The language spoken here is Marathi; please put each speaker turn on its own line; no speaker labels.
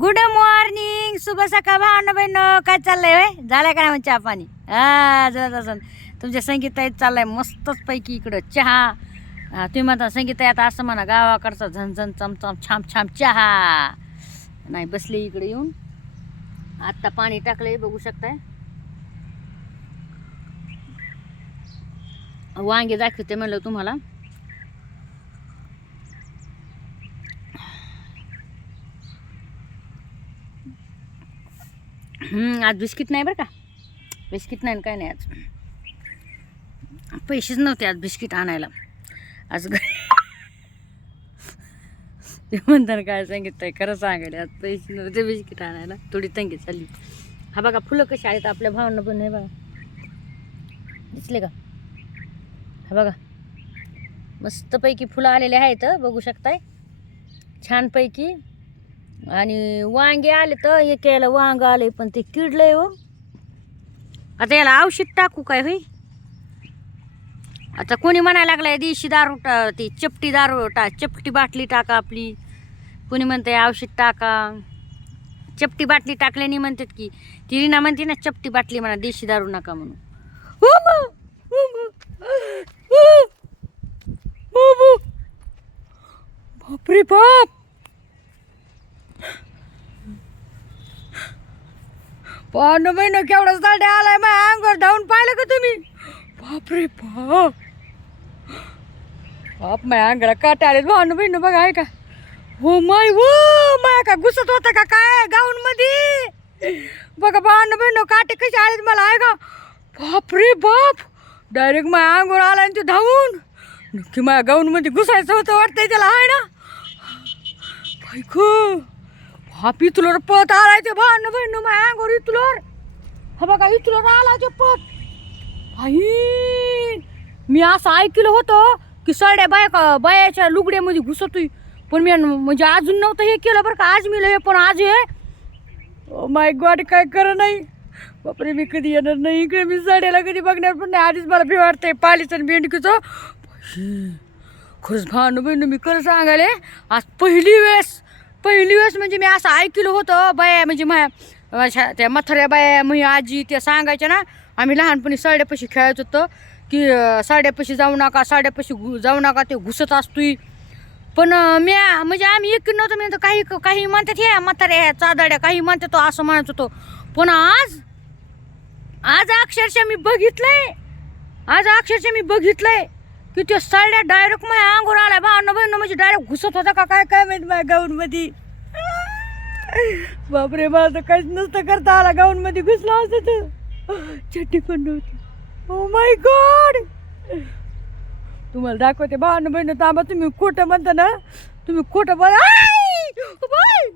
गुड मॉर्निंग शुभ सकाळ. भावना बहिण काय चाललंय होय? झालाय काय नाही चहा पाणी? हा जरा असं तुमच्या संगीताईत चाललंय मस्तच पैकी इकडं चहा. तुम्ही म्हणता संगीताई आता असं म्हणा गावाकडचा झणझण चमचम छाम छाम चहा. नाही बसले इकडे येऊन. आत्ता पाणी टाकलंय बघू शकताय. वांगे दाखवते म्हणलं तुम्हाला. आज बिस्किट नाही बरं का? बिस्किट नाही काय नाही आज पैसेच नव्हते आज बिस्किट आणायला. आज ते म्हणताना काय सांगितलंय? खरं सांगायला आज पैसे नव्हते बिस्किट आणायला. थोडी तंगी चालली हा बघा फुलं कशी आहेत आपल्या भावांना पण नाही बघा. दिसले का? हा बघा. मस्तपैकी फुलं आलेले आहेत बघू शकताय. छानपैकी. आणि वांगे आले तर एक याला वांग आले पण ते किडलंय हो. आता याला औषध टाकू काय होई आता कोणी म्हणायला लागलाय देशी दारू टा ती चपटी दारू टा चपटी बाटली टाका आपली. कोणी म्हणते औषध टाका. चपटी बाटली टाकल्याने म्हणतात की ती रीना म्हणते ना चपटी बाटली म्हणा देशी दारू नका म्हणून हो, हो, हो, बापरे बाप! पाहणं महिनं केवढा साड्या आलाय मग अंगावर धावून पाहिलं का तुम्ही? बापरे बाप. बाप माझ्या अंगाला काटे आले भावनं बहिणं बघा आहे का? हो माय हो, वो माय का घुसत होता का काय? गाऊन मध्ये बघा भावनं बहिणं काटे कसे आलेत मला आहे का? बापरे बाप. डायरेक्ट माझ्या अंगावर आला आणि ते धावून. नक्की माझ्या गाऊन मध्ये घुसायचं होतं वाटतंय त्याला आहे ना? बायको. हा इथुलर पत आलाय ते भावनं बहिण माझ्या अंगोर इथुलर हा बघा इथुलर आला ते पत. आई मी असं ऐकलं होतं की साड्या बायका बायाच्या लुगड्यामध्ये घुसतोय. पण मी म्हणजे अजून नव्हतं हे केलं बरं का आज मी हे पण आज हे. माय गॉड काय कर नाही. बापरे मी कधी येणार नाही इकडे मी साड्याला कधी बघणार पण नाही. आधीच मला भी वाटतंय पालीचं आणि भेंडकीचं. खरंच भानू बहिणू मी खरं सांगायले आज पहिली वेळेस पहिली वेळेस म्हणजे मी असं ऐकलं होतं बाया म्हणजे माझ्या त्या मथऱ्या बाया मी आजी त्या सांगायच्या ना आम्ही लहानपणी साड्यापाशी खेळायचो होतो की साड्यापाशी जाऊ नका साड्यापाशी घु जाऊ नका ते घुसत असतोय. पण म्या मी म्हणजे आम्ही एक नव्हतं मी तर काही काही म्हणतात हे म्हाताऱ्या ह्या चादाड्या काही म्हणतात तो असं म्हणत होतो. पण आज आज अक्षरशः मी बघितलंय आज अक्षरशः मी बघितलंय की त्या साड्या डायरेक्ट माझ्या अंगोर बा. भावना बहिण म्हणजे डायरेक्ट घुसत होता का? काय काय माहीत माझ्या गाऊनमध्ये? बापरे मला तर काहीच नसतं करता आला. गाऊनमध्ये घुसला असत चट्टी पण नव्हती. ओ माय गॉड तुम्हाला दाखवते भावना बहिण तांबा तुम्ही खोटं म्हणता ना तुम्ही खोटं बोला. बाय!